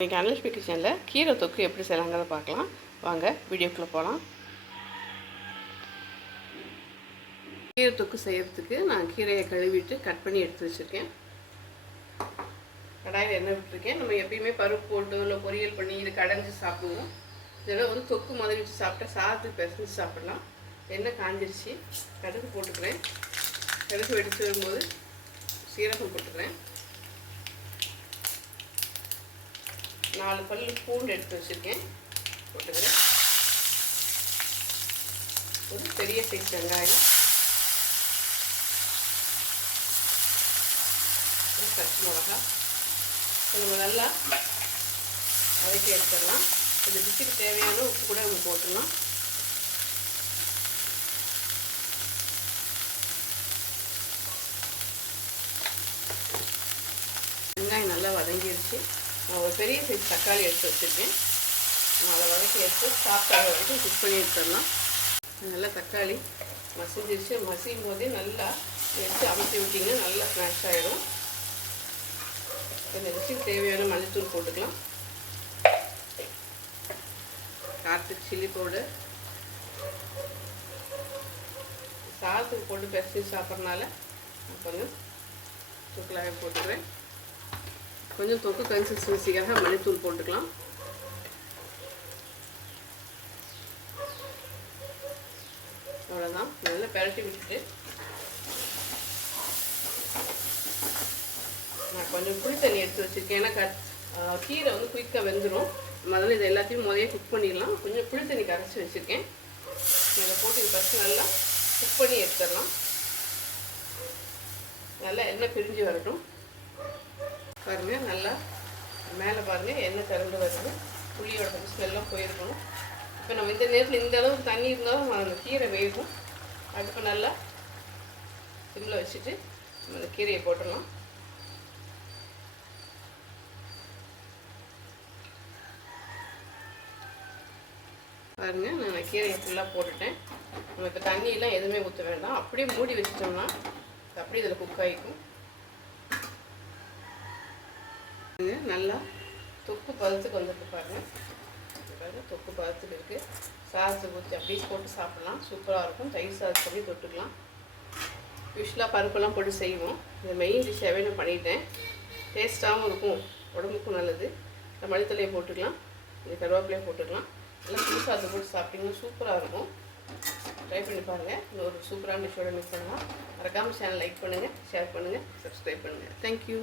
இன்றைக்கி அனலட்சுமி கிச்சனில் கீரை தொக்கு எப்படி செய்யலாங்கிறத பார்க்கலாம். வாங்க வீடியோக்குள்ளே போகலாம் கீரை தொக்கு செய்கிறதுக்கு நான் கீரையை கழுவிட்டு கட் பண்ணி எடுத்து வச்சுருக்கேன். கடாயில் எண்ணெய் விட்டுருக்கேன். நம்ம எப்பயுமே பருப்பு போட்டு இல்லை பொரியல் பண்ணி இது கடைஞ்சி சாப்பிடுவோம். இதெல்லாம் வந்து தொக்கு மாதிரி வச்சு சாப்பிட்டா சாதத்துக்கு பிசைஞ்சு சாப்பிடலாம். எண்ணெய் காஞ்சிருச்சு. கடுகு போட்டுக்கிறேன். கடுகு வெடிச்சு வரும்போது சீரகம் போட்டுக்கிறேன். நாலு பல் பூண்டு எடுத்து வச்சுருக்கேன். போட்டுக்கிறேன். ஒரு பெரிய சைஸ் வெங்காயம். ஒரு பச்சை மிளகா நம்ம நல்லா வதக்கி எடுத்துடலாம். இந்த டிஷ்ஷுக்கு தேவையான உப்பு கூட நம்ம போட்டுடலாம். வெங்காயம் நல்லா வதங்கிடுச்சு நான் ஒரு பெரிய சைஸ் தக்காளி எடுத்து வச்சுருக்கேன். நான் அதை வதக்கி எடுத்து சாப்பிட்டாக வரைக்கும் குக் பண்ணி எடுத்துடலாம். நல்லா தக்காளி மசிஞ்சிருச்சு. மசியும் போதே நல்லா எடுத்து அமைச்சி விட்டிங்கன்னா நல்லா ஸ்மாஷ் ஆகிடும் இந்த டிஷ்ஷுக்கு தேவையான மல்லித்தூள் போட்டுக்கலாம். கார்த்திக் சில்லி பவுடர் சாதத்துக்கு போட்டு பெருசு சாப்பிட்றனால கொஞ்சம் தூக்கலாக போட்டுக்கிறேன். கொஞ்சம் தொக்கு கன்சிஸ்டன்சிக்காக மல்லித்தூள் போட்டுக்கலாம். அவ்வளோதான் நல்லா பெரட்டி விட்டுட்டு. நான் கொஞ்சம் புளி தண்ணி எடுத்து வச்சுருக்கேன். ஏன்னா கட் கீரை வந்து குயிக்காக வெந்துடும் முதல்ல இதை எல்லாத்தையும் முதலே குக் பண்ணிடலாம். கொஞ்சம் புளி தண்ணி கரைச்சி வச்சுருக்கேன். இதை போட்டு இது ஃபஸ்ட்டு நல்லா குக் பண்ணி எடுத்துடலாம். நல்லா எண்ணெய் பிரிஞ்சு வரட்டும். பாருங்கள் நல்லா மேலே பாருங்கள் எண்ணெய் திறந்து வருது. புளியோட ஸ்மெல்லாம் போயிருக்கணும். இப்போ நம்ம இந்த நேரத்தில் இந்த அளவுக்கு தண்ணி இருந்தாலும் அந்த கீரை வேகும். அடுப்பு நல்லா சிம்மில் வச்சுட்டு நம்ம அந்த கீரையை போட்டுடலாம். பாருங்கள் நான் கீரையை ஃபுல்லாக போட்டுட்டேன். நம்ம இப்போ தண்ணியெல்லாம் எதுவுமே ஊற்ற வேண்டாம். அப்படியே மூடி வச்சிட்டோம்னா அப்படியே இதில் குக் ஆகிக்கும் நல்லா தொக்கு பதத்துக்கு வந்துட்டு பாருங்கள் பாருங்கள் தொக்கு பதத்துக்கு இருக்குது சாதத்தை ஊற்றி அப்படியே போட்டு சாப்பிட்லாம். சூப்பராக இருக்கும். தயிர் சாதம் பண்ணி தொட்டுக்கலாம். யூஸ்வலாக பருப்பெல்லாம் போட்டு செய்வோம். இந்த மெயின் டிஷ்ஷாகவே நான் பண்ணிட்டேன். டேஸ்ட்டாகவும் இருக்கும். உடம்புக்கும் நல்லது. இந்த மளித்தலையை போட்டுக்கலாம். இந்த கருவேப்பிலையை போட்டுக்கலாம். நல்லா புளி சாதத்தை போட்டு சாப்பிட்டிங்கன்னா சூப்பராக இருக்கும். ட்ரை பண்ணி பாருங்கள் இன்னொரு சூப்பரான டிஷ்ஷோட மிஸ் பண்ணலாம். மறக்காமல் சேனல் லைக் பண்ணுங்கள் ஷேர் பண்ணுங்கள் சப்ஸ்கிரைப் பண்ணுங்கள் தேங்க்யூ